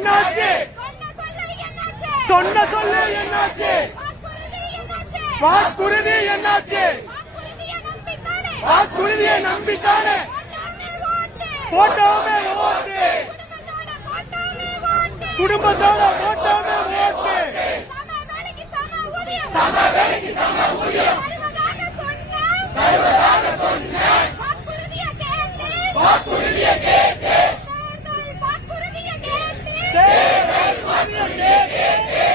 என்னாச்சு? சொன்ன சொல்லு என்னாச்சு? வாக்குறுதி என்னாச்சு? வாக்குறுதியை நம்பித்தானே போட்டோமே ஓட்டு, குடும்பத்தோட போட்டோமே ஓட்டு, சம வேலைக்கு சம ஊதியம் தருவதாக சொன்ன வாக்குறுதியை கேட்டு தேர்தல் வாக்குறுதியை கேட்டு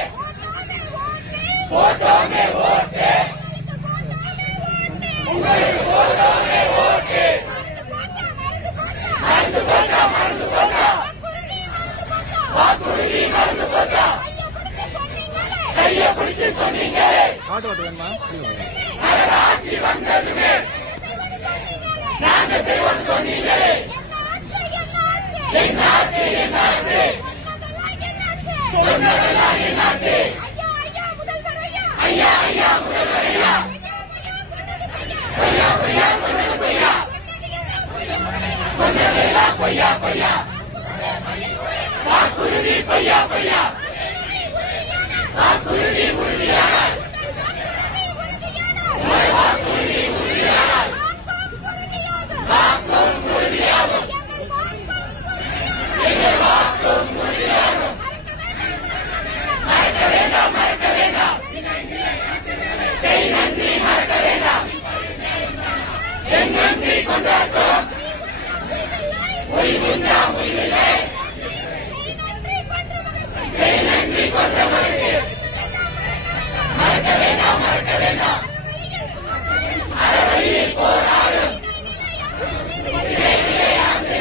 போட்டோமே ஓட்டு, உங்களுக்கு போட்டோமே ஓட்டு. மறந்து போச்சா மறந்து போச்சா வாக்குறுதி மறந்து போச்சா? கைய பிடிச்சு சொன்னீங்களே ஆட்சி வந்ததுமே நாங்க செய்வோம் சொன்னீங்களே, என்னாச்சு என்னாச்சு? சொன்னதெல்லாம் என்னாச்சு? ஐயா ஐயா முதல்வரையா, பொய்யா பொய்யா சொன்னது பொய்யா, சொன்னதெல்லாம் பொய்யா பொய்யா, வாக்குறுதி பொய்யா பொய்யா, வாக்குறுதி உறுதியானால் வாக்குறுதி உறுதியானால் வாக்கும் உறுதியாகும், எங்கள் வாக்கும் உறுதியாகும். மறக்க வேண்டாம் மறக்க வேண்டாம், செய் நன்றி மறக்க வேண்டாம், என் நன்றி கொண்டாட்டம் ஓய்வுண்டா ஓய்வில்லை, செய் நன்றி கொன்ற மகனுக்கு மறக்க வேண்டாம் மறக்க வேண்டாம், அறவழியில் போராடும் ஆசை